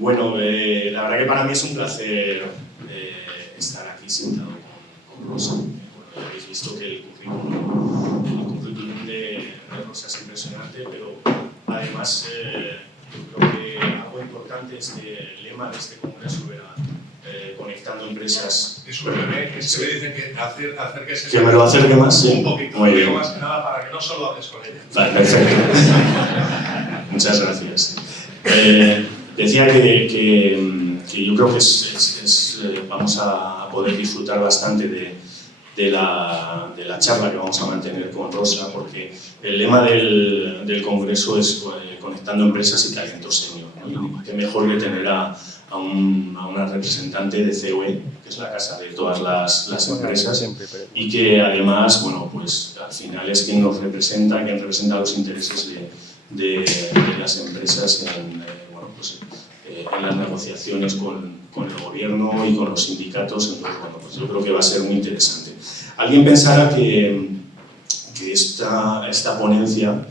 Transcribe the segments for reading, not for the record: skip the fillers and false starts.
Bueno, la verdad que para mí es un placer estar aquí sentado con Rosa. Bueno, ya habéis visto que el currículum de Rosa es impresionante, pero además yo creo que algo importante, este lema de este congreso era conectando empresas. Discúlpeme, es que me dicen que acérquese. Que me lo acerque más, sí. Un poquito, muy bien. Digo más que nada para que no solo hables con ella. Vale, perfecto. Muchas gracias. Decía que yo creo que vamos a poder disfrutar bastante de la charla que vamos a mantener con Rosa, porque el lema del congreso es conectando empresas y talento senior, ¿no? Y qué mejor que tener a una representante de COE, que es la casa de todas las empresas, y que además, bueno, pues al final es quien nos representa, quien representa los intereses de las empresas en las negociaciones con el gobierno y con los sindicatos. Entonces, bueno, pues yo creo que va a ser muy interesante. Alguien pensará que esta ponencia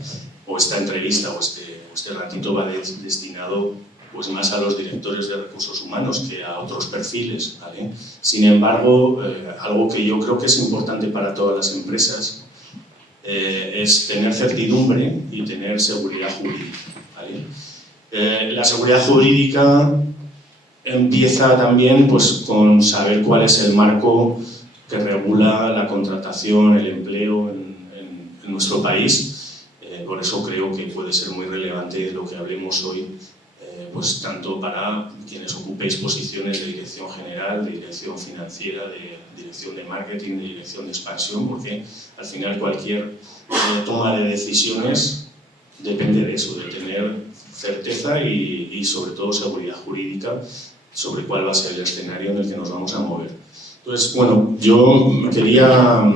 o esta entrevista o este ratito va destinado pues más a los directores de recursos humanos que a otros perfiles, ¿vale? Sin embargo, algo que yo creo que es importante para todas las empresas es tener certidumbre y tener seguridad jurídica, ¿vale? La seguridad jurídica empieza también pues, con saber cuál es el marco que regula la contratación, el empleo en nuestro país. Por eso creo que puede ser muy relevante lo que hablemos hoy, pues tanto para quienes ocupéis posiciones de dirección general, de dirección financiera, de dirección de marketing, de dirección de expansión, porque al final cualquier toma de decisiones depende de eso, de tener certeza y sobre todo seguridad jurídica sobre cuál va a ser el escenario en el que nos vamos a mover. Entonces, bueno, yo quería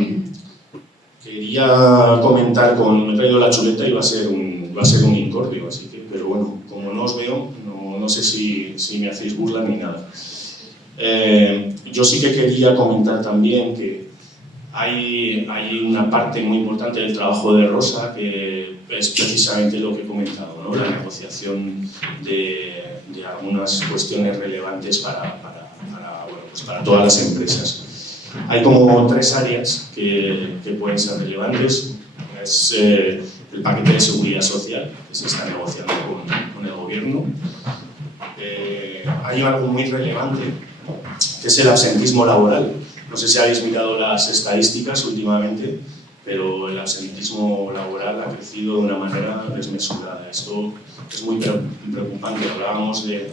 comentar me he traído la chuleta y va a ser un incordio, así que, pero bueno, como no os veo, no sé si me hacéis burla ni nada. Yo sí que quería comentar también que hay una parte muy importante del trabajo de Rosa que es precisamente lo que he comentado, ¿no? La negociación de algunas cuestiones relevantes para todas las empresas. Hay como 3 áreas que pueden ser relevantes. Es el paquete de seguridad social que se está negociando con el gobierno. Hay algo muy relevante que es el absentismo laboral. No sé si habéis mirado las estadísticas últimamente, pero el absentismo laboral ha crecido de una manera desmesurada. Esto es muy preocupante. Hablábamos de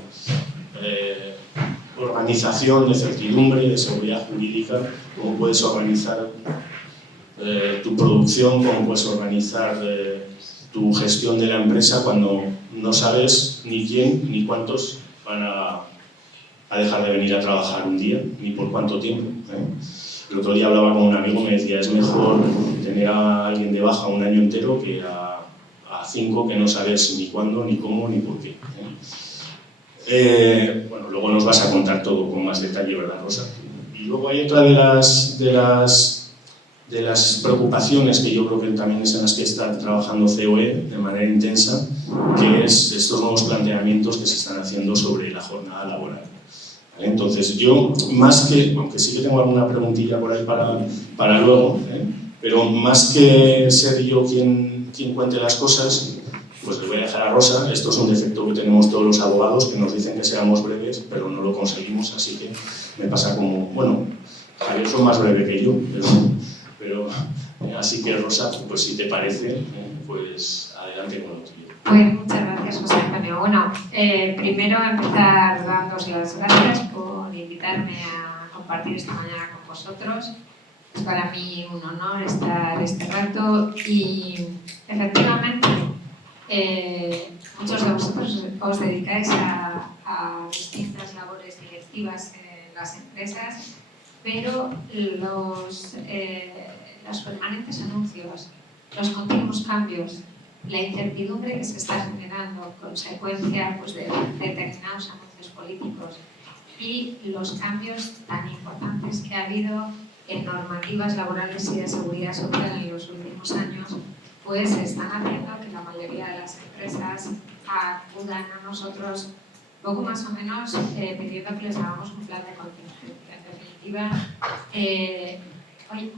organización, de certidumbre, de seguridad jurídica, cómo puedes organizar tu producción, cómo puedes organizar tu gestión de la empresa cuando no sabes ni quién ni cuántos van a dejar de venir a trabajar un día, ni por cuánto tiempo, ¿eh? El otro día hablaba con un amigo, me decía, es mejor tener a alguien de baja un año entero que a 5 que no sabes ni cuándo, ni cómo, ni por qué, ¿eh? Bueno, luego nos vas a contar todo con más detalle, ¿verdad, Rosa? Y luego hay otra de las preocupaciones que yo creo que también es en las que está trabajando COE de manera intensa, que es estos nuevos planteamientos que se están haciendo sobre la jornada laboral. Entonces yo, más que, aunque sí que tengo alguna preguntilla por ahí para luego, pero más que ser yo quien cuente las cosas, pues le voy a dejar a Rosa. Esto es un defecto que tenemos todos los abogados, que nos dicen que seamos breves, pero no lo conseguimos, así que me pasa como, bueno, Javier fue más breve que yo, pero así que Rosa, pues si te parece, pues adelante con lo tuyo. Pues muchas gracias, José Antonio. Bueno, primero empezar dándos las gracias por invitarme a compartir esta mañana con vosotros. Es para mí un honor estar este rato y efectivamente muchos de vosotros os dedicáis a distintas labores directivas en las empresas, pero los permanentes anuncios, los continuos cambios, la incertidumbre que se está generando consecuencia pues, de determinados anuncios políticos y los cambios tan importantes que ha habido en normativas laborales y de seguridad social en los últimos años, pues están haciendo que la mayoría de las empresas acudan a nosotros poco más o menos pidiendo que les hagamos un plan de contingencia. En definitiva, oye,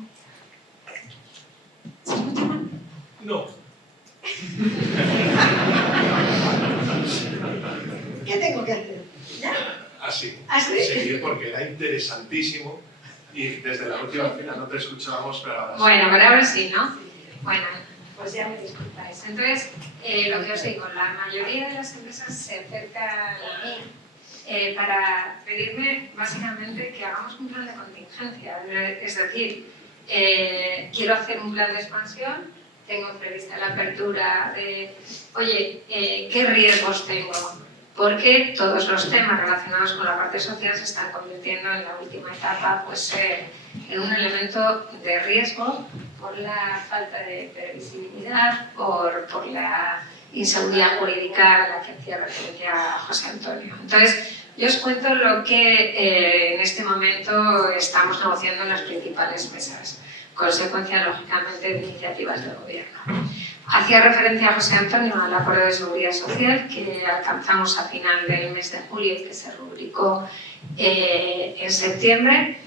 ¿se escucha mal? No. ¿Qué tengo que hacer? ¿Ya? Así. ¿Así? Sí, porque era interesantísimo y desde la última fila no te escuchábamos, pero ahora sí. Bueno, pero ahora sí, ¿no? Bueno, pues ya me disculpáis. Entonces, lo que os digo, la mayoría de las empresas se acercan a mí para pedirme básicamente que hagamos un plan de contingencia. Es decir, quiero hacer un plan de expansión, tengo prevista la apertura de, oye, ¿qué riesgos tengo? Porque todos los temas relacionados con la parte social se están convirtiendo en la última etapa pues, en un elemento de riesgo por la falta de previsibilidad, por la inseguridad jurídica a la que hacía referencia José Antonio. Entonces, yo os cuento lo que en este momento estamos negociando en las principales mesas, consecuencia, lógicamente, de iniciativas del Gobierno. Hacía referencia a José Antonio al acuerdo de seguridad social que alcanzamos a final del mes de julio y que se rubricó en septiembre.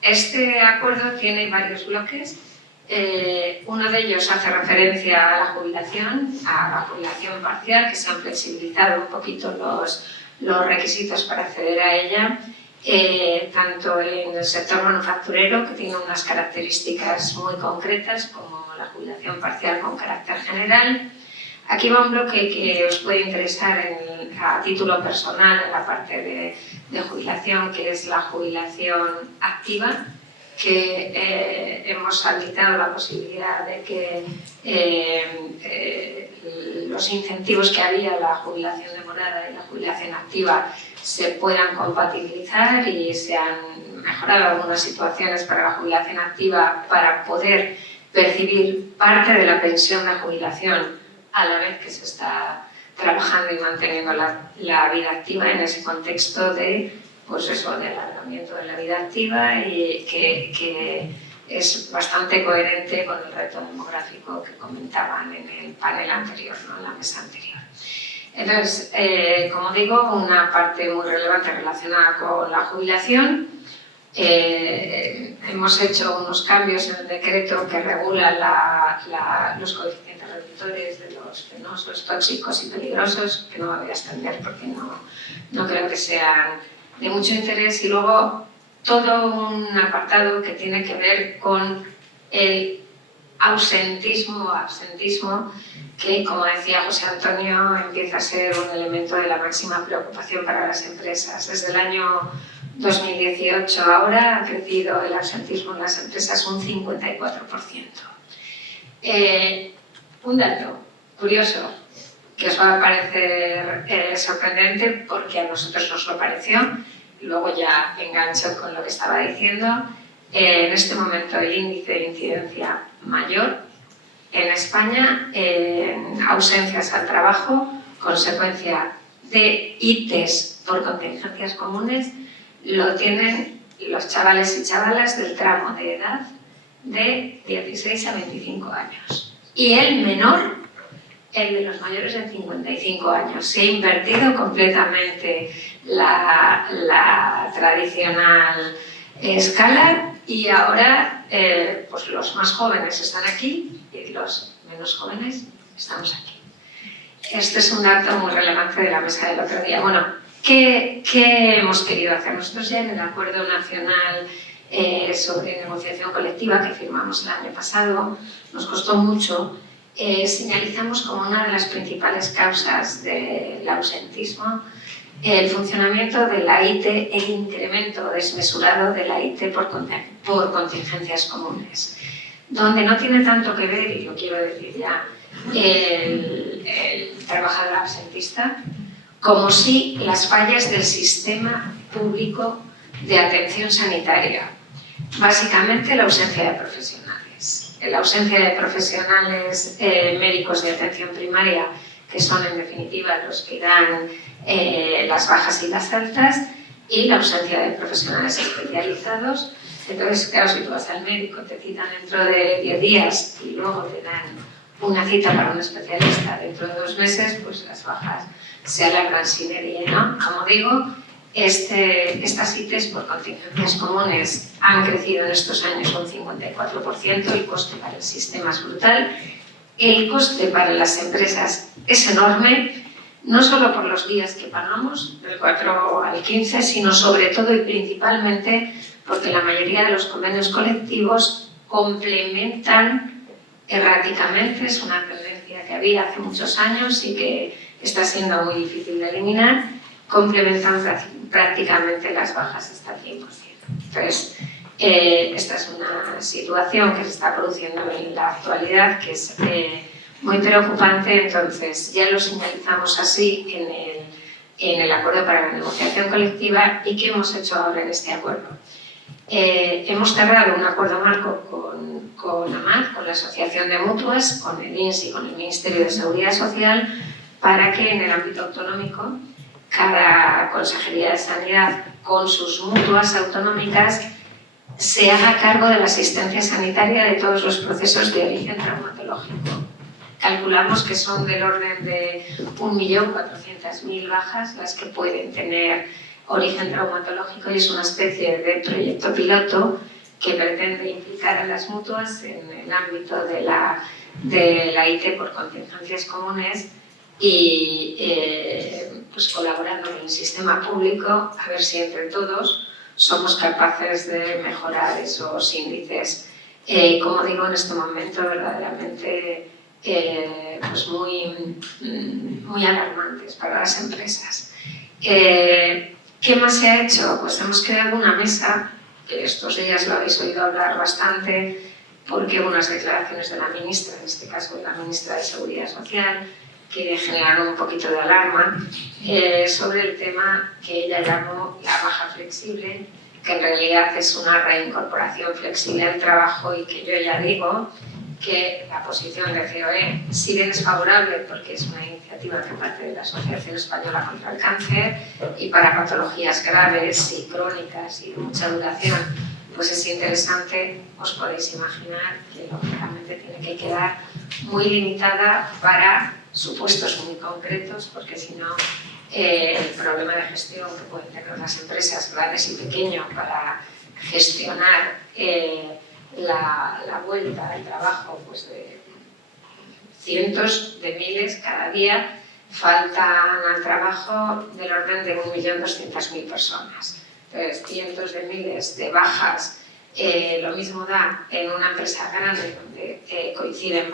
Este acuerdo tiene varios bloques. Uno de ellos hace referencia a la jubilación parcial, que se han flexibilizado un poquito los requisitos para acceder a ella, tanto en el sector manufacturero, que tiene unas características muy concretas, como la jubilación parcial con carácter general. Aquí va un bloque que os puede interesar a título personal en la parte de jubilación, que es la jubilación activa, que hemos habilitado la posibilidad de que los incentivos que había la jubilación demorada y la jubilación activa se puedan compatibilizar y se han mejorado algunas situaciones para la jubilación activa para poder percibir parte de la pensión de jubilación a la vez que se está trabajando y manteniendo la vida activa en ese contexto de, pues eso, de alargamiento de la vida activa y que es bastante coherente con el reto demográfico que comentaban en el panel anterior, ¿no? En la mesa anterior. Entonces, como digo, una parte muy relevante relacionada con la jubilación. Hemos hecho unos cambios en el decreto que regula los coeficientes reductores de los fenosos tóxicos y peligrosos, que no me voy a extender porque no creo que sean de mucho interés, y luego todo un apartado que tiene que ver con el absentismo, que, como decía José Antonio, empieza a ser un elemento de la máxima preocupación para las empresas. Desde el año 2018 ahora ha crecido el absentismo en las empresas un 54%. Un dato curioso que os va a parecer sorprendente, porque a nosotros nos lo pareció, y luego ya engancho con lo que estaba diciendo. En este momento el índice de incidencia mayor en España en ausencias al trabajo, consecuencia de ITES por contingencias comunes, lo tienen los chavales y chavalas del tramo de edad de 16 a 25 años. Y el menor, el de los mayores de 55 años. Se ha invertido completamente la tradicional escala y ahora pues los más jóvenes están aquí y los menos jóvenes estamos aquí. Este es un dato muy relevante de la mesa del otro día. Bueno, ¿qué hemos querido hacer? Nosotros ya en el Acuerdo Nacional sobre Negociación Colectiva que firmamos el año pasado, nos costó mucho, señalizamos como una de las principales causas del ausentismo el funcionamiento de la IT, el incremento desmesurado de la IT por contingencias comunes, donde no tiene tanto que ver, y lo quiero decir ya, el trabajador absentista, como sí las fallas del sistema público de atención sanitaria. Básicamente la ausencia de profesionales. La ausencia de profesionales médicos de atención primaria, que son en definitiva los que dan las bajas y las altas, y la ausencia de profesionales especializados. Entonces, claro, si tú vas al médico, te citan dentro de 10 días y luego te dan una cita para un especialista dentro de 2 meses, pues las bajas se alargan sin serie, ¿no? Como digo, estas ITs por contingencias comunes han crecido en estos años un 54%, el coste para el sistema es brutal, el coste para las empresas es enorme, no solo por los días que pagamos, del 4 al 15, sino sobre todo y principalmente porque la mayoría de los convenios colectivos complementan erráticamente, es una tendencia que había hace muchos años y que está siendo muy difícil de eliminar, complementan prácticamente las bajas hasta el 100%. Entonces, esta es una situación que se está produciendo en la actualidad que es muy preocupante, entonces ya lo señalizamos así en el acuerdo para la negociación colectiva y ¿qué hemos hecho ahora en este acuerdo? Hemos cerrado un acuerdo marco con AMAD, con la Asociación de Mutuas, con el INSS y con el Ministerio de Seguridad Social para que en el ámbito autonómico cada Consejería de Sanidad con sus mutuas autonómicas se haga cargo de la asistencia sanitaria de todos los procesos de origen traumatológico. Calculamos que son del orden de 1.400.000 bajas las que pueden tener origen traumatológico y es una especie de proyecto piloto que pretende implicar a las mutuas en el ámbito de la IT por contingencias comunes y pues colaborando con el sistema público a ver si entre todos somos capaces de mejorar esos índices. Como digo, en este momento verdaderamente pues muy alarmantes para las empresas. ¿Qué más se ha hecho? Pues hemos creado una mesa, que estos días lo habéis oído hablar bastante, porque hubo unas declaraciones de la ministra, en este caso de la ministra de Seguridad Social, que generaron un poquito de alarma sobre el tema que ella llamó la baja flexible, que en realidad es una reincorporación flexible al trabajo y que yo ya digo que la posición de COE, si bien es favorable porque es una iniciativa que parte de la Asociación Española contra el Cáncer y para patologías graves y crónicas y de mucha duración, pues es interesante, os podéis imaginar que lógicamente tiene que quedar muy limitada para supuestos muy concretos, porque si no el problema de gestión que pueden tener las empresas grandes y pequeñas para gestionar la vuelta al trabajo pues de cientos de miles cada día, faltan al trabajo del orden de 1.200.000 personas. Entonces, cientos de miles de bajas, lo mismo da en una empresa grande donde coinciden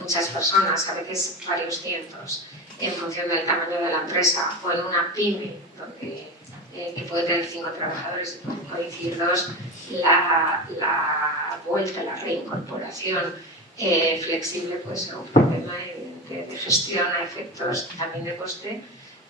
muchas personas, a veces varios cientos, en función del tamaño de la empresa, o en una pyme donde que puede tener 5 trabajadores y pueden coincidir 2, la vuelta, la reincorporación flexible puede ser un problema de gestión a efectos también de coste,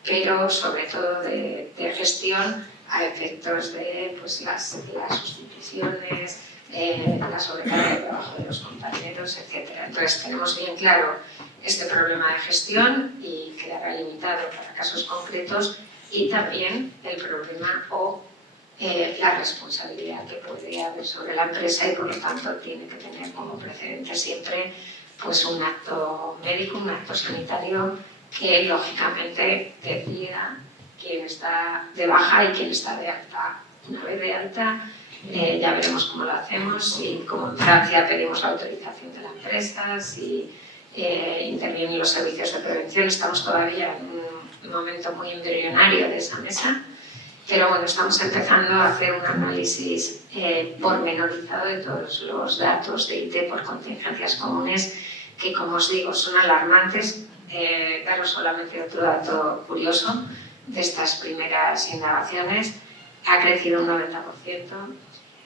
pero sobre todo de gestión a efectos de pues, las sustituciones, la sobrecarga de trabajo de los compañeros, etc. Entonces tenemos bien claro este problema de gestión y quedará limitado para casos concretos y también el problema o la responsabilidad que puede haber sobre la empresa y por lo tanto tiene que tener como precedente siempre pues, un acto médico, un acto sanitario que lógicamente decida quién está de baja y quién está de alta. Una vez de alta ya veremos cómo lo hacemos y como en Francia pedimos la autorización de la empresa, si intervienen los servicios de prevención, estamos todavía en un momento muy embrionario de esa mesa, pero bueno, estamos empezando a hacer un análisis pormenorizado de todos los datos de IT por contingencias comunes que, como os digo, son alarmantes. Daros solamente otro dato curioso de estas primeras indagaciones. Ha crecido un 90%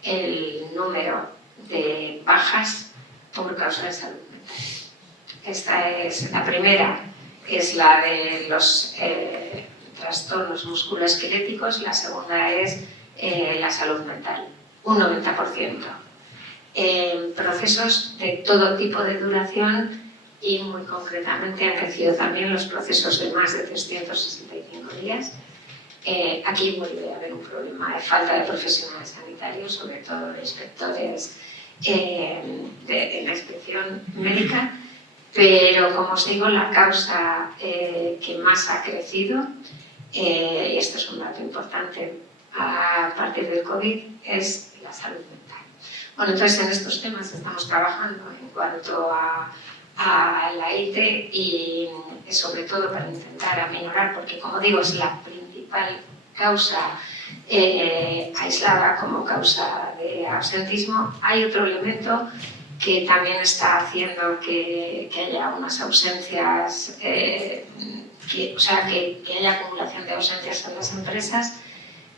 el número de bajas por causa de salud mental. Esta es la primera, es la de los trastornos musculoesqueléticos, la segunda es la salud mental, un 90%. Procesos de todo tipo de duración y muy concretamente han crecido también los procesos de más de 365 días. Aquí vuelve a haber un problema de falta de profesionales sanitarios, sobre todo de inspectores en la inspección médica, Pero, como os digo, la causa que más ha crecido, y esto es un dato importante a partir del COVID, es la salud mental. Bueno, entonces en estos temas estamos trabajando en cuanto a la IT y sobre todo para intentar aminorar, porque como digo es la principal causa aislada como causa de ausentismo. Hay otro elemento que también está haciendo que haya unas ausencias, que haya acumulación de ausencias en las empresas,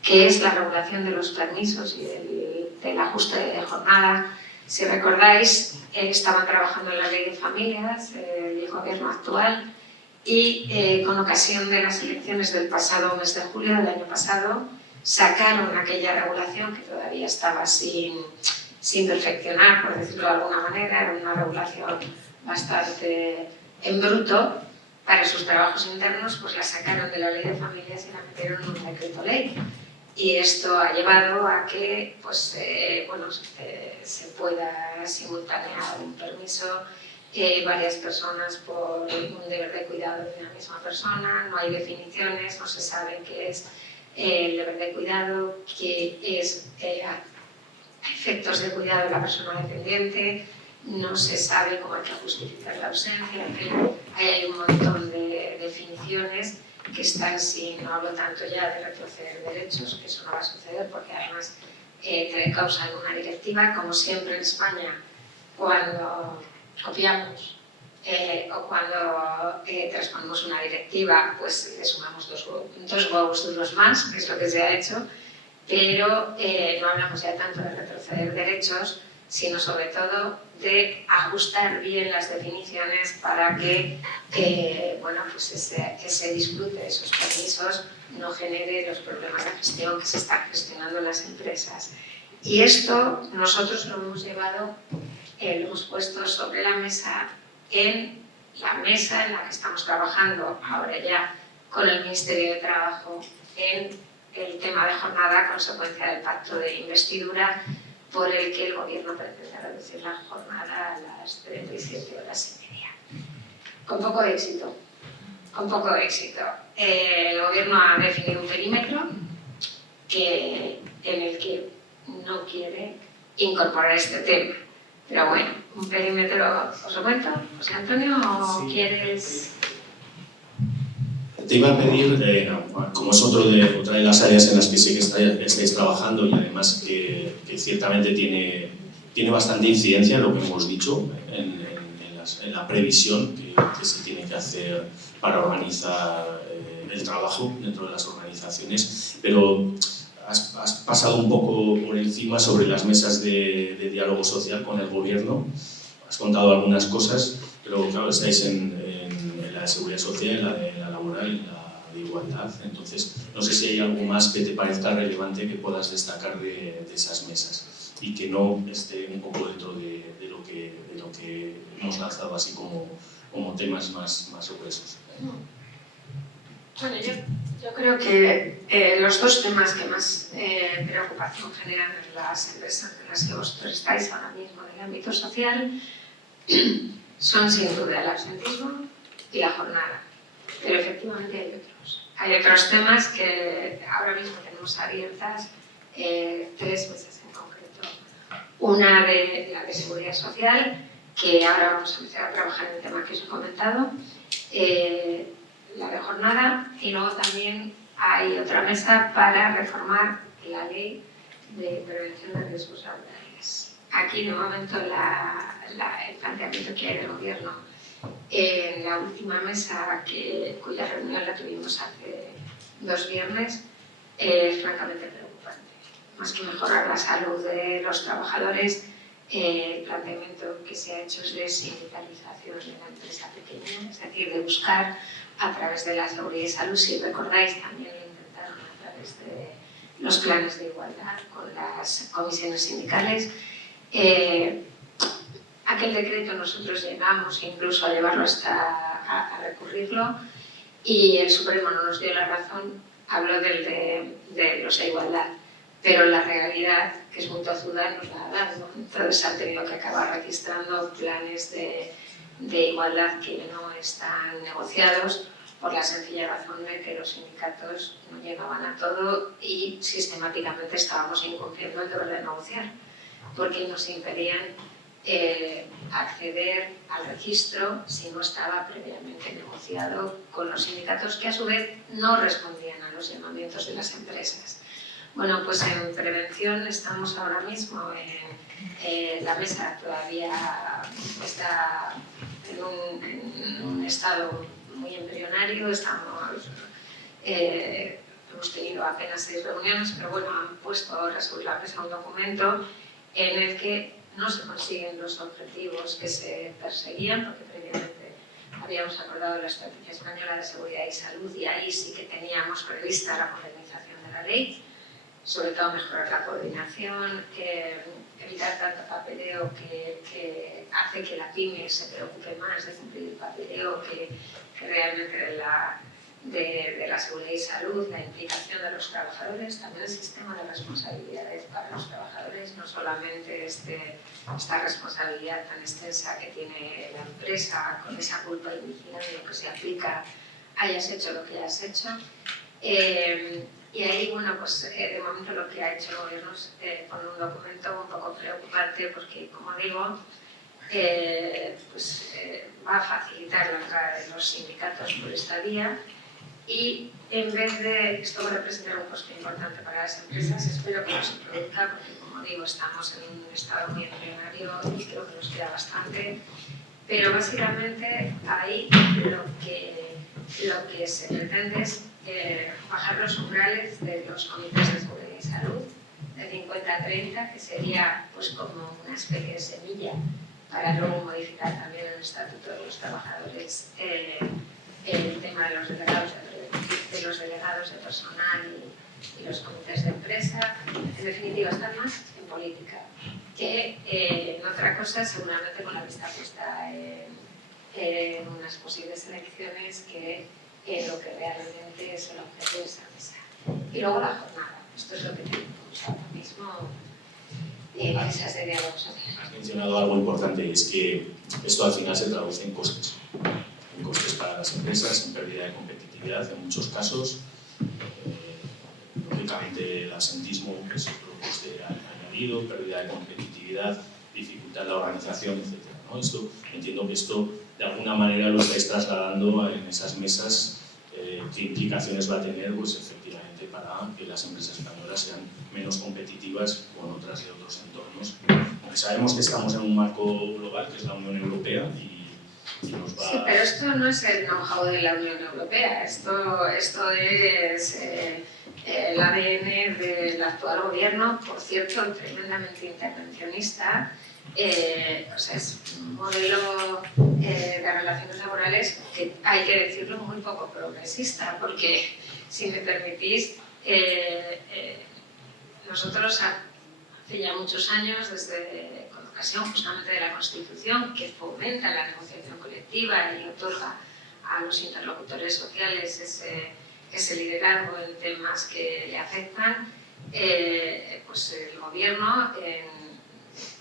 que es la regulación de los permisos y del ajuste de jornada. Si recordáis, estaban trabajando en la Ley de Familias, el gobierno actual, y con ocasión de las elecciones del pasado mes de julio del año pasado, sacaron aquella regulación que todavía estaba sin perfeccionar, por decirlo de alguna manera, era una regulación bastante en bruto para sus trabajos internos, pues la sacaron de la Ley de Familias y la metieron en un decreto ley. Y esto ha llevado a que pues, se pueda simultanear un permiso varias personas por un deber de cuidado de una misma persona. No hay definiciones, no se sabe qué es el deber de cuidado, qué es efectos de cuidado de la persona dependiente, no se sabe cómo hay que justificar la ausencia, en fin, hay un montón de definiciones que están sin, no hablo tanto ya de retroceder derechos, que eso no va a suceder porque además trae causa en una directiva, como siempre en España, cuando copiamos o cuando transponemos una directiva, pues le sumamos dos huevos duros más, que es lo que se ha hecho, pero no hablamos ya tanto de retroceder derechos, sino sobre todo de ajustar bien las definiciones para que pues ese disfrute de esos permisos no genere los problemas de gestión que se están gestionando en las empresas. Y esto nosotros lo hemos llevado, lo hemos puesto sobre la mesa en la mesa en la que estamos trabajando ahora ya con el Ministerio de Trabajo en el tema de jornada a consecuencia del pacto de investidura por el que el Gobierno pretende reducir la jornada a las 37 horas y media. Con poco éxito. Con poco éxito. El Gobierno ha definido un perímetro en el que no quiere incorporar este tema. Pero bueno, un perímetro, ¿os lo cuento, José Antonio, o sí. ¿Quieres...? Te iba a pedir, como es otra de las áreas en las que sé que estáis trabajando y además que ciertamente tiene bastante incidencia lo que hemos dicho en la previsión que se tiene que hacer para organizar el trabajo dentro de las organizaciones, pero has pasado un poco por encima sobre las mesas de diálogo social con el Gobierno, has contado algunas cosas, pero claro, estáis en la de seguridad social, en la de la laboral y la de igualdad. Entonces, no sé si hay algo más que te parezca relevante que puedas destacar de esas mesas y que no esté un poco dentro de lo que hemos lanzado así como temas más opresos. Bueno, yo creo que los dos temas que más preocupación generan en las empresas en las que vosotros estáis ahora mismo en el ámbito social son sin duda el absentismo y la jornada. Pero efectivamente hay otros. Hay otros temas que ahora mismo tenemos abiertas 3 mesas en concreto. Una de la de seguridad social, que ahora vamos a empezar a trabajar en el tema que os he comentado, la de jornada, y luego también hay otra mesa para reformar la ley de prevención de riesgos laborales. Aquí, de momento, el planteamiento que hay del Gobierno en la última mesa, cuya reunión la tuvimos hace 2 viernes, es francamente preocupante. Más que mejorar la salud de los trabajadores, el planteamiento que se ha hecho es de sindicalización de la empresa pequeña, es decir, de buscar a través de la seguridad y salud. Si recordáis, también lo intentaron a través de los planes de igualdad con las comisiones sindicales. Aquel decreto nosotros llegamos incluso a llevarlo a recurrirlo, y el Supremo no nos dio la razón, habló de los de igualdad, pero la realidad, que es muy tozuda, nos la ha dado. Entonces han tenido que acabar registrando planes de de igualdad que no están negociados, por la sencilla razón de que los sindicatos no llegaban a todo y sistemáticamente estábamos incumpliendo el deber de negociar, porque nos impedían acceder al registro si no estaba previamente negociado con los sindicatos, que a su vez no respondían a los llamamientos de las empresas. Bueno, pues en prevención estamos ahora mismo la mesa todavía está en un estado muy embrionario, hemos tenido apenas 6 reuniones, pero bueno, han puesto ahora sobre la mesa un documento en el que no se consiguen los objetivos que se perseguían, porque previamente habíamos acordado la Estrategia Española de Seguridad y Salud y ahí sí que teníamos prevista la modernización de la ley, sobre todo mejorar la coordinación, evitar tanto papeleo que hace que la pyme se preocupe más de cumplir el papeleo que realmente de la seguridad y salud, la implicación de los trabajadores, también el sistema de responsabilidades para los trabajadores, no solamente esta responsabilidad tan extensa que tiene la empresa con esa culpa inicial de lo que se aplica, hayas hecho lo que hayas hecho. Y ahí, bueno, pues de momento lo que ha hecho el gobierno es poner un documento un poco preocupante porque, como digo, va a facilitar la entrada de los sindicatos por esta vía y en vez de esto va a representar un coste importante para las empresas, espero que no se produzca porque, como digo, estamos en un estado muy embrionario y creo que nos queda bastante, pero básicamente ahí lo que se pretende es bajar los umbrales de los comités de seguridad y salud de 50 a 30, que sería pues como una especie de semilla para luego modificar también el estatuto de los trabajadores, el tema de los delegados de personal y los comités de empresa. En definitiva, están más en política que en otra cosa, seguramente con la vista puesta en unas posibles elecciones que lo que realmente es el objeto de esa mesa. Y luego la jornada. Esto es lo que tenemos ahora mismo en mesas de diálogo social. Has mencionado algo importante y es que esto al final se traduce en costes para las empresas, en pérdida de competitividad en muchos casos. Lógicamente el absentismo es otro coste añadido, pérdida de competitividad, dificultad la organización, etc. ¿no? Entiendo que esto de alguna manera lo estáis trasladando en esas mesas. ¿Qué implicaciones va a tener? Pues efectivamente para que las empresas españolas sean menos competitivas con otras de otros entornos. Aunque sabemos que estamos en un marco global, que es la Unión Europea, y nos va... Sí, pero esto no es el know-how de la Unión Europea, esto es el ADN del actual gobierno, por cierto, tremendamente intervencionista. Es un modelo de relaciones laborales que hay que decirlo muy poco progresista, porque si me permitís, nosotros hace ya muchos años, con ocasión justamente de la Constitución, que fomenta la negociación colectiva y otorga a los interlocutores sociales ese liderazgo en temas que le afectan, pues el gobierno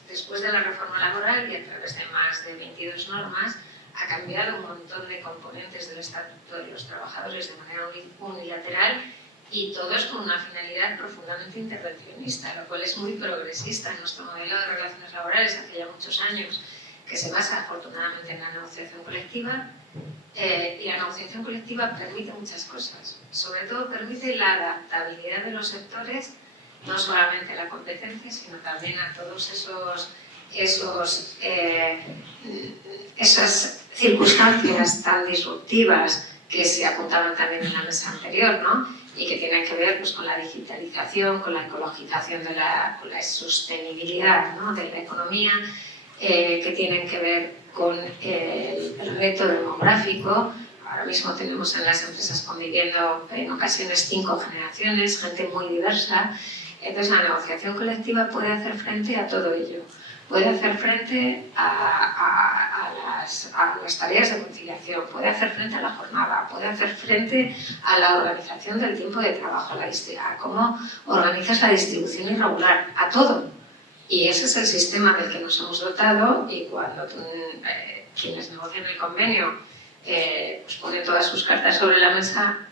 después de la reforma laboral y a través de más de 22 normas, ha cambiado un montón de componentes del Estatuto de los Trabajadores de manera unilateral y todos con una finalidad profundamente intervencionista, lo cual es muy progresista en nuestro modelo de relaciones laborales hace ya muchos años, que se basa afortunadamente en la negociación colectiva. Y la negociación colectiva permite muchas cosas, sobre todo permite la adaptabilidad de los sectores, no solamente la competencia, sino también a todos esas circunstancias tan disruptivas que se apuntaban también en la mesa anterior, ¿no? Y que tienen que ver pues, con la digitalización, con la ecologización, con la sostenibilidad, ¿no? De la economía, que tienen que ver con el reto demográfico. Ahora mismo tenemos en las empresas conviviendo en ocasiones 5 generaciones, gente muy diversa. Entonces la negociación colectiva puede hacer frente a todo ello. Puede hacer frente a las tareas de conciliación, puede hacer frente a la jornada, puede hacer frente a la organización del tiempo de trabajo, a cómo organizas la distribución irregular, a todo. Y ese es el sistema del que nos hemos dotado y cuando quienes negocian el convenio pues ponen todas sus cartas sobre la mesa,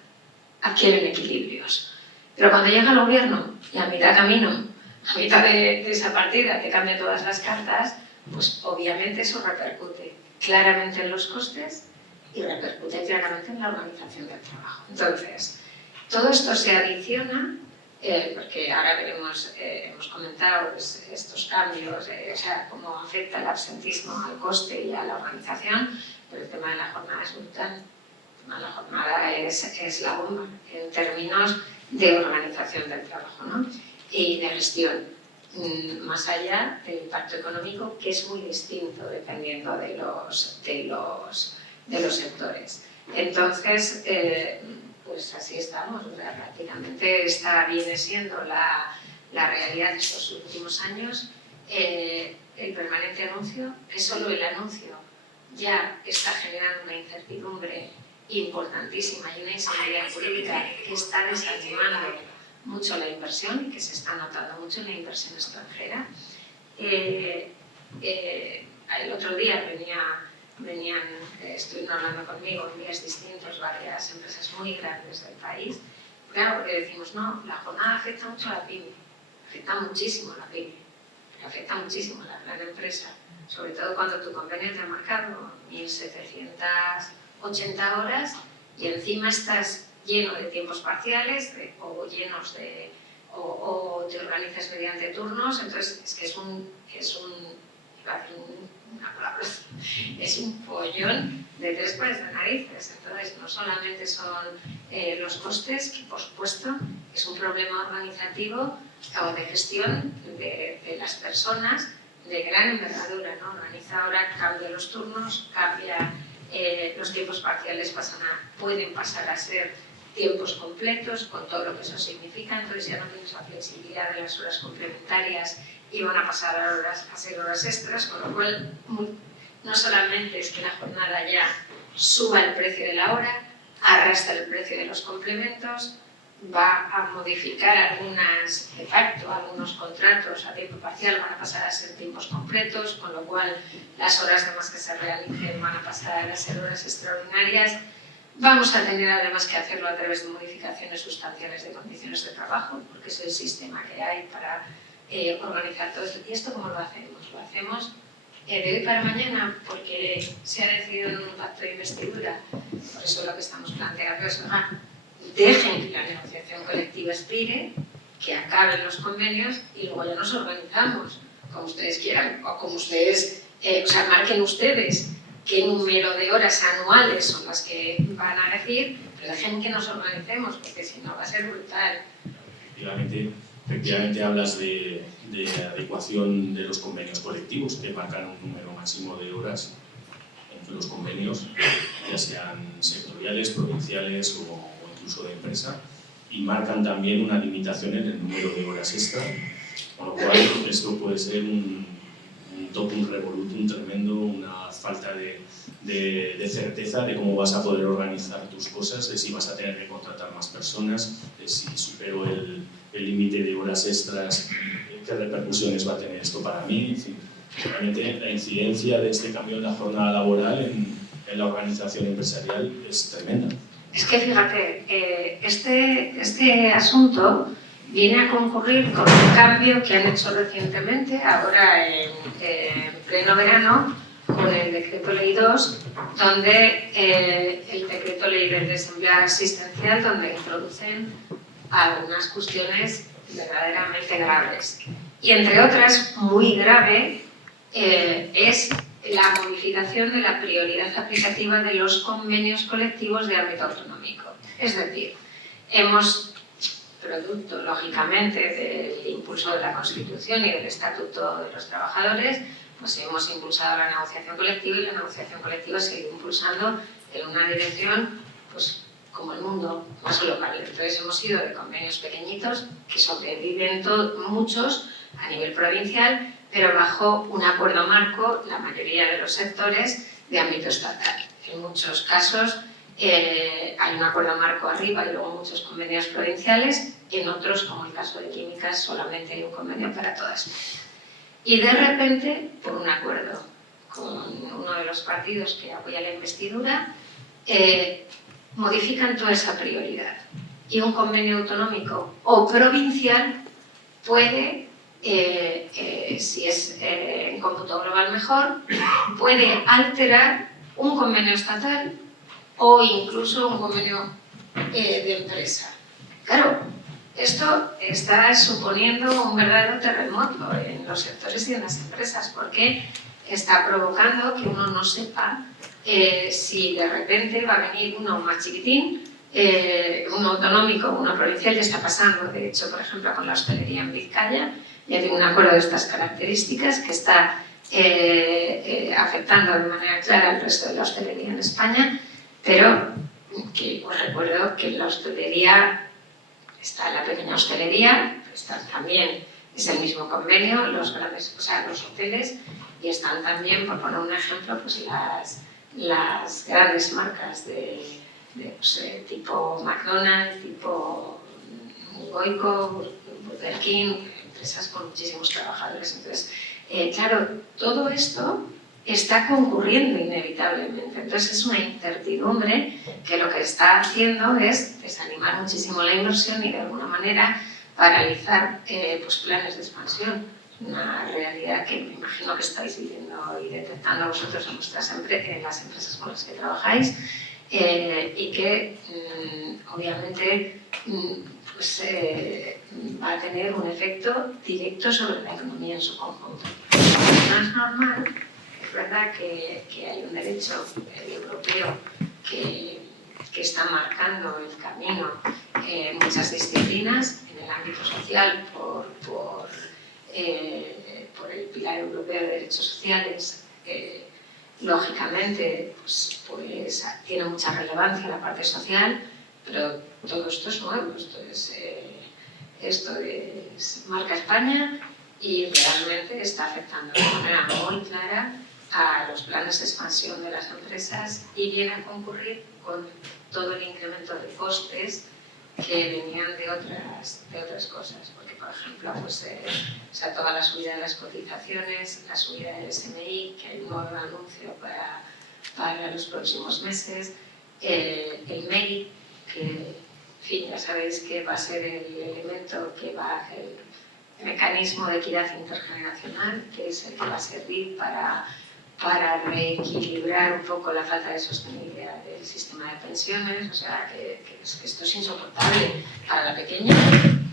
adquieren equilibrios. Pero cuando llega el gobierno y a mitad camino, a mitad de esa partida, te cambian todas las cartas, pues obviamente eso repercute claramente en los costes y repercute claramente en la organización del trabajo. Entonces, todo esto se adiciona, porque ahora veremos, hemos comentado pues, estos cambios, o sea, cómo afecta el absentismo al coste y a la organización, pero el tema de la jornada es brutal. El tema de la jornada es la bomba en términos de organización del trabajo, ¿no? Y de gestión, más allá del impacto económico, que es muy distinto dependiendo de los sectores. Entonces, pues así estamos, o sea, prácticamente esta viene siendo la realidad de estos últimos años. El permanente anuncio, que solo el anuncio ya está generando una incertidumbre importantísima y una inseguridad jurídica que está desanimando mucho la inversión y que se está notando mucho en la inversión extranjera. El otro día estuvieron hablando conmigo en días distintos varias empresas muy grandes del país. Claro, porque decimos, no, la jornada afecta mucho a la pyme, afecta muchísimo a la pyme, afecta muchísimo a la gran empresa, sobre todo cuando tu convenio te ha marcado 1.780 horas y encima estás lleno de tiempos parciales o te organizas mediante turnos, entonces es que es un follón de 3 pares de narices. Entonces no solamente son los costes, que por supuesto es un problema organizativo o de gestión de las personas de gran envergadura, ¿no? Organiza ahora, cambia los turnos, cambia los tiempos parciales, pueden pasar a ser tiempos completos, con todo lo que eso significa, entonces ya no tienes la flexibilidad de las horas complementarias y van a pasar a ser horas extras, con lo cual no solamente es que la jornada ya suba el precio de la hora, arrastra el precio de los complementos, va a modificar de facto, algunos contratos a tiempo parcial van a pasar a ser tiempos completos, con lo cual las horas de más que se realicen van a pasar a ser horas extraordinarias. Vamos a tener además que hacerlo a través de modificaciones sustanciales de condiciones de trabajo, porque es el sistema que hay para organizar todo esto. ¿Y esto cómo lo hacemos? Lo hacemos de hoy para mañana, porque se ha decidido en un pacto de investidura. Por eso lo que estamos planteando es, dejen que la negociación colectiva expire, que acaben los convenios y luego ya nos organizamos, como ustedes quieran, o como ustedes, marquen ustedes qué número de horas anuales son las que van a decir, pero dejen que nos organicemos, porque si no va a ser brutal. Efectivamente hablas de adecuación de los convenios colectivos, que marcan un número máximo de horas en los convenios, ya sean sectoriales, provinciales o incluso de empresa, y marcan también una limitación en el número de horas extra, con lo cual esto puede ser un totum revolutum tremendo, una falta de certeza de cómo vas a poder organizar tus cosas, de si vas a tener que contratar más personas, de si supero el límite de horas extras, qué repercusiones va a tener esto para mí. En fin, realmente la incidencia de este cambio en la jornada laboral en la organización empresarial es tremenda. Es que fíjate, este asunto viene a concurrir con un cambio que han hecho recientemente, ahora en pleno verano, con el Decreto Ley 2, donde el Decreto Ley del Desempleo Asistencial, donde introducen algunas cuestiones verdaderamente graves. Y entre otras, muy grave, es la modificación de la prioridad aplicativa de los convenios colectivos de ámbito autonómico. Es decir, producto, lógicamente, del impulso de la Constitución y del Estatuto de los Trabajadores, pues hemos impulsado la negociación colectiva y la negociación colectiva se ha ido impulsando en una dirección, pues, como el mundo, más local. Entonces hemos ido de convenios pequeñitos, que sobreviven muchos a nivel provincial, pero bajo un acuerdo marco, la mayoría de los sectores, de ámbito estatal. En muchos casos hay un acuerdo marco arriba y luego muchos convenios provinciales, en otros, como el caso de químicas, solamente hay un convenio para todas. Y de repente, por un acuerdo uno de los partidos que apoya la investidura, modifican toda esa prioridad. Y un convenio autonómico o provincial puede, si es en cómputo global mejor, puede alterar un convenio estatal o incluso un convenio de empresa. Claro, esto está suponiendo un verdadero terremoto en los sectores y en las empresas, porque está provocando que uno no sepa si de repente va a venir uno más chiquitín, uno autonómico, uno provincial. Ya está pasando, de hecho, por ejemplo, con la hostelería en Vizcaya, ya tiene un acuerdo de estas características que está afectando de manera clara al resto de la hostelería en España, pero que os recuerdo que en la hostelería está la pequeña hostelería, está también, es el mismo convenio, los grandes, o sea, los hoteles, y están también, por poner un ejemplo, pues las grandes marcas pues, tipo McDonald's, tipo Goico, Burger King, empresas con muchísimos trabajadores. Entonces, claro, todo esto está concurriendo inevitablemente. Entonces es una incertidumbre que lo que está haciendo es desanimar muchísimo la inversión y de alguna manera paralizar pues, planes de expansión. Una realidad que me imagino que estáis viviendo y detectando vosotros en las empresas con las que trabajáis, y que obviamente pues, va a tener un efecto directo sobre la economía en su conjunto. No es normal. Es verdad que hay un derecho europeo que está marcando el camino en muchas disciplinas, en el ámbito social, por el Pilar Europeo de Derechos Sociales. Lógicamente, pues tiene mucha relevancia la parte social, pero todo esto es nuevo, esto es marca España y realmente está afectando de manera muy clara a los planes de expansión de las empresas y viene a concurrir con todo el incremento de costes que venían de otras cosas, porque por ejemplo pues, toda la subida de las cotizaciones, la subida del SMI, que hay un nuevo anuncio para los próximos meses, el MEI, que en fin, ya sabéis que va a ser el elemento que va, el mecanismo de equidad intergeneracional, que es el que va a servir para reequilibrar un poco la falta de sostenibilidad del sistema de pensiones. O sea, que esto es insoportable para la pequeña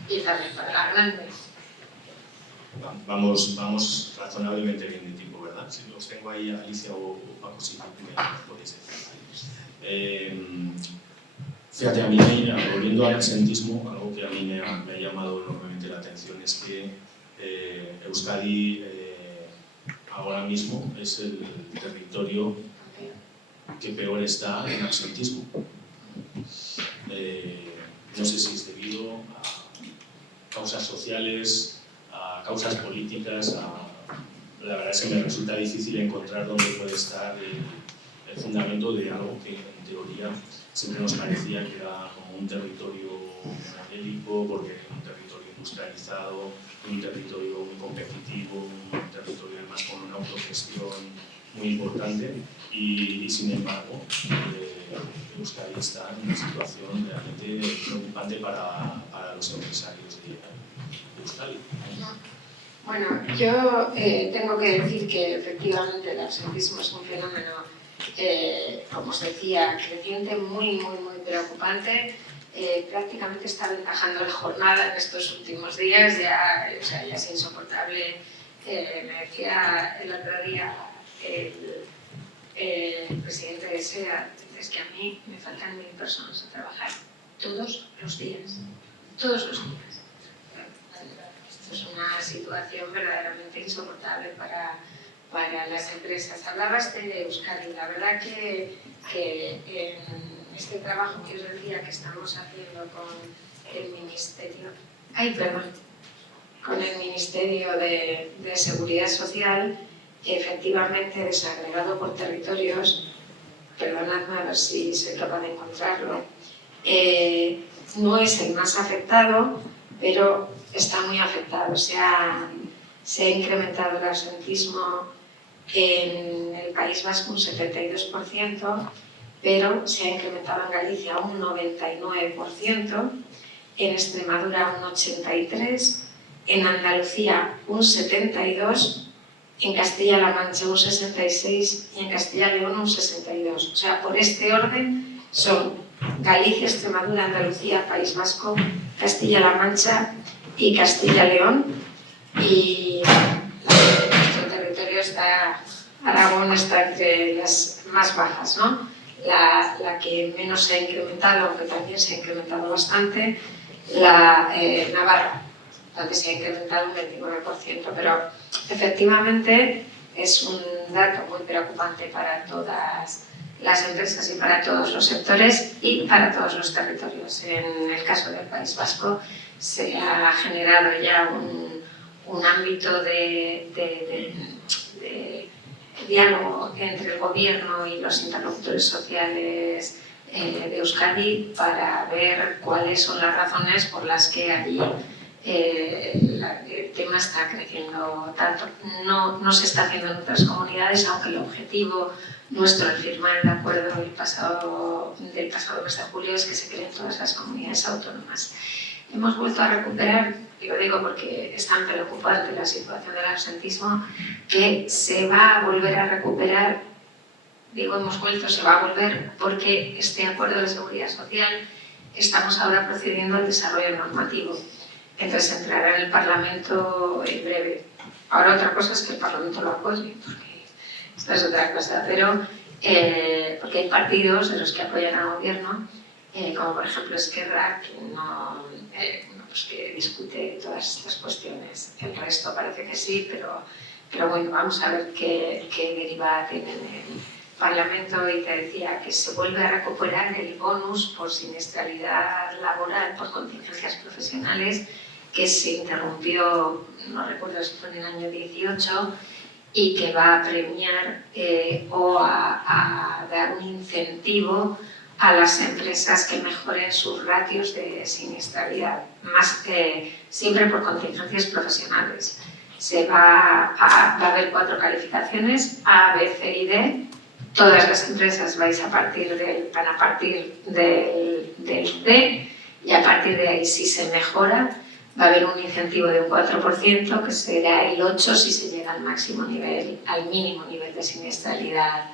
y también para la grande. Vamos razonablemente bien de tiempo, ¿verdad? Si los tengo ahí, Alicia o Paco, si me podéis decir. Fíjate, a mí, volviendo al presentismo, algo que a mí me ha llamado enormemente la atención es que Euskadi ahora mismo es el territorio que peor está en absentismo. No sé si es debido a causas sociales, a causas políticas, la verdad es que me resulta difícil encontrar dónde puede estar el fundamento de algo que en teoría siempre nos parecía que era como un territorio modélico, porque era un territorio industrializado, un territorio muy competitivo, un territorio además con una autogestión muy importante y sin embargo Euskadi está en una situación realmente preocupante para los empresarios de Euskadi. Bueno, yo tengo que decir que efectivamente el absentismo es un fenómeno, como os decía, creciente, muy preocupante. Prácticamente está aventajando la jornada en estos últimos días, ya es insoportable. Me decía el otro día el presidente de SEA, es que a mí me faltan 1000 personas a trabajar todos los días. Esto es una situación verdaderamente insoportable para las empresas. Hablabas de Euskadi, la verdad que en este trabajo que os decía que estamos haciendo con el Ministerio, con el Ministerio de Seguridad Social, efectivamente desagregado por territorios, perdonadme a ver si soy capaz de encontrarlo, no es el más afectado, pero está muy afectado. Se ha incrementado el absentismo en el País Vasco un 72%, pero se ha incrementado en Galicia un 99%, en Extremadura un 83%, en Andalucía un 72%, en Castilla-La Mancha un 66% y en Castilla y León un 62%. O sea, por este orden son Galicia, Extremadura, Andalucía, País Vasco, Castilla-La Mancha y Castilla y León. Y nuestro territorio está, Aragón está entre las más bajas, ¿no? La que menos se ha incrementado, aunque también se ha incrementado bastante, Navarra, donde se ha incrementado un 29%, pero efectivamente es un dato muy preocupante para todas las empresas y para todos los sectores y para todos los territorios. En el caso del País Vasco se ha generado ya un ámbito de diálogo entre el gobierno y los interlocutores sociales de Euskadi para ver cuáles son las razones por las que allí el tema está creciendo tanto. No se está haciendo en otras comunidades, aunque el objetivo nuestro al firmar el acuerdo del pasado mes de julio es que se creen todas las comunidades autónomas. Hemos vuelto a recuperar, y lo digo porque es tan preocupante la situación del absentismo, que se va a volver a recuperar, digo hemos vuelto, se va a volver porque este acuerdo de seguridad social estamos ahora procediendo al desarrollo normativo. Entonces entrará en el Parlamento en breve. Ahora otra cosa es que el Parlamento lo apoye, porque esta es otra cosa, pero porque hay partidos de los que apoyan al gobierno, como por ejemplo Esquerra, pues que discute todas estas cuestiones. El resto parece que sí, pero bueno, vamos a ver qué deriva tiene en el Parlamento. Y te decía que se vuelve a recuperar el bonus por siniestralidad laboral, por contingencias profesionales, que se interrumpió, no recuerdo si fue en el año 18, y que va a premiar o a dar un incentivo a las empresas que mejoren sus ratios de siniestralidad, más siempre por contingencias profesionales. Va a haber 4 calificaciones, A, B, C y D. Todas las empresas van a partir del D, y a partir de ahí, si se mejora, va a haber un incentivo de un 4%, que será el 8% si se llega al mínimo nivel de siniestralidad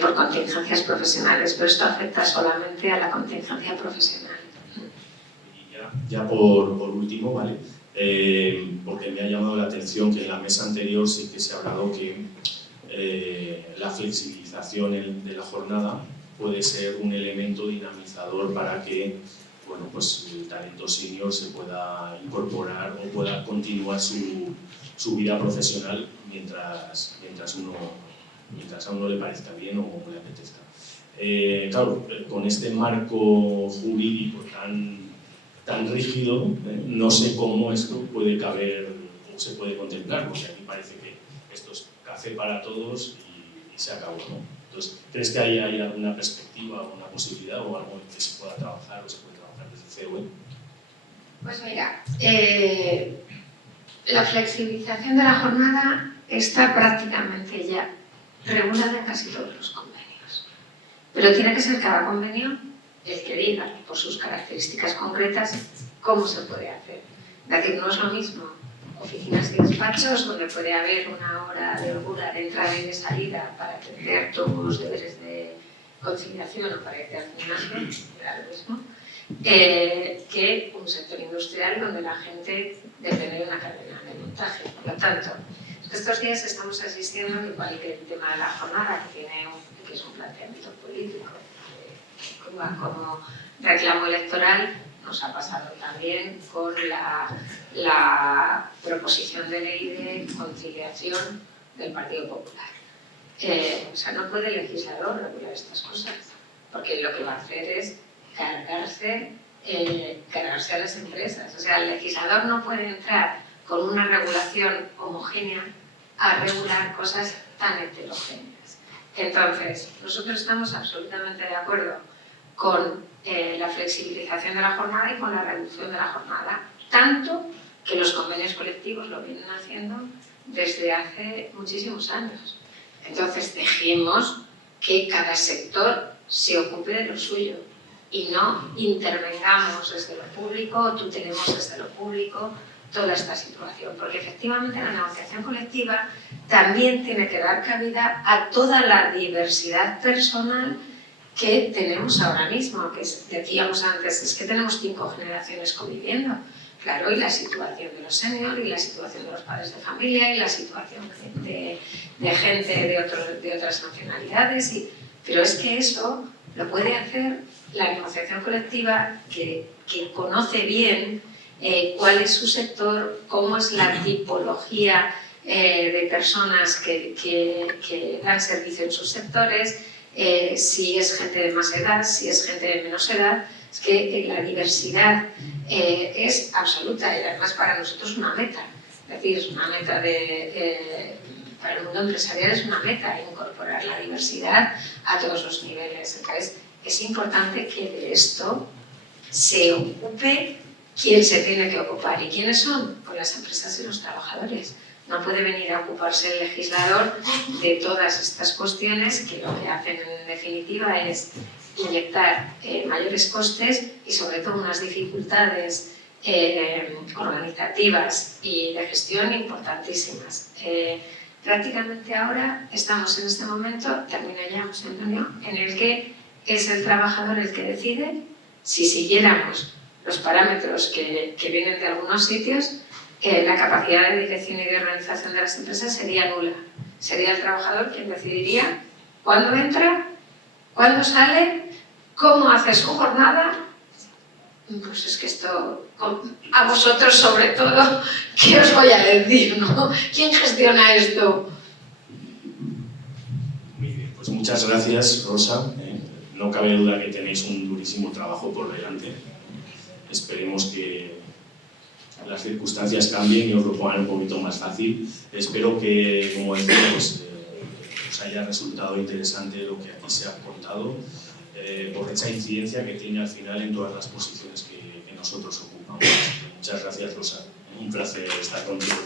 por contingencias profesionales, pero esto afecta solamente a la contingencia profesional. Y ya por último, ¿vale? Porque me ha llamado la atención que en la mesa anterior sí que se ha hablado que la flexibilización de la jornada puede ser un elemento dinamizador para que, bueno, pues el talento senior se pueda incorporar o pueda continuar su vida profesional mientras a uno le parezca bien o le apetezca. Claro, con este marco jurídico tan rígido, no sé cómo esto puede caber o se puede contemplar, porque aquí parece que esto es café para todos y se acabó, ¿no? Entonces, ¿crees que hay alguna perspectiva o una posibilidad o algo en que se pueda trabajar o se puede trabajar desde COE? Pues mira, la flexibilización de la jornada está prácticamente ya regulada en casi todos los convenios. Pero tiene que ser cada convenio el que diga, por sus características concretas, cómo se puede hacer. Es decir, no es lo mismo oficinas y despachos, donde puede haber una hora de holgura de entrada y de salida para atender tus deberes de conciliación o para irte al gimnasio, era lo mismo, que un sector industrial donde la gente depende de una cadena de montaje. Por lo tanto, estos días estamos asistiendo, igual que el tema de la jornada, que es un planteamiento político, como reclamo electoral, nos ha pasado también con la proposición de ley de conciliación del Partido Popular. O sea, no puede el legislador regular estas cosas, porque lo que va a hacer es cargarse a las empresas. O sea, el legislador no puede entrar con una regulación homogénea a regular cosas tan heterogéneas. Entonces, nosotros estamos absolutamente de acuerdo con la flexibilización de la jornada y con la reducción de la jornada, tanto que los convenios colectivos lo vienen haciendo desde hace muchísimos años. Entonces dejemos que cada sector se ocupe de lo suyo y no intervengamos desde lo público o tutelemos desde lo público toda esta situación, porque efectivamente la negociación colectiva también tiene que dar cabida a toda la diversidad personal que tenemos ahora mismo, que decíamos antes, es que tenemos 5 generaciones conviviendo, claro, y la situación de los seniors, y la situación de los padres de familia, y la situación de gente de otras nacionalidades, pero es que eso lo puede hacer la negociación colectiva que conoce bien cuál es su sector, cómo es la tipología de personas que dan servicio en sus sectores, si es gente de más edad, si es gente de menos edad. Es que la diversidad es absoluta y además para nosotros una meta. Es decir, es una meta para el mundo empresarial, es una meta incorporar la diversidad a todos los niveles. Entonces, es importante que de esto se ocupe quien se tiene que ocupar. ¿Y quiénes son? Pues las empresas y los trabajadores. No puede venir a ocuparse el legislador de todas estas cuestiones que lo que hacen en definitiva es inyectar mayores costes y sobre todo unas dificultades organizativas y de gestión importantísimas. Prácticamente ahora estamos en este momento, termina ya José Antonio, en el que es el trabajador el que decide. Si siguiéramos los parámetros que vienen de algunos sitios, la capacidad de dirección y de organización de las empresas sería nula. Sería el trabajador quien decidiría cuándo entra, cuándo sale, cómo hace su jornada. Pues es que esto, a vosotros sobre todo, ¿qué os voy a decir, no? ¿Quién gestiona esto? Muy bien, pues muchas gracias, Rosa. No cabe duda que tenéis un durísimo trabajo por delante. Esperemos que las circunstancias cambien y os lo pongan un poquito más fácil. Espero que, como decía, pues, os haya resultado interesante lo que aquí se ha contado, por esa incidencia que tiene al final en todas las posiciones que nosotros ocupamos. Muchas gracias, Rosa. Un placer estar contigo.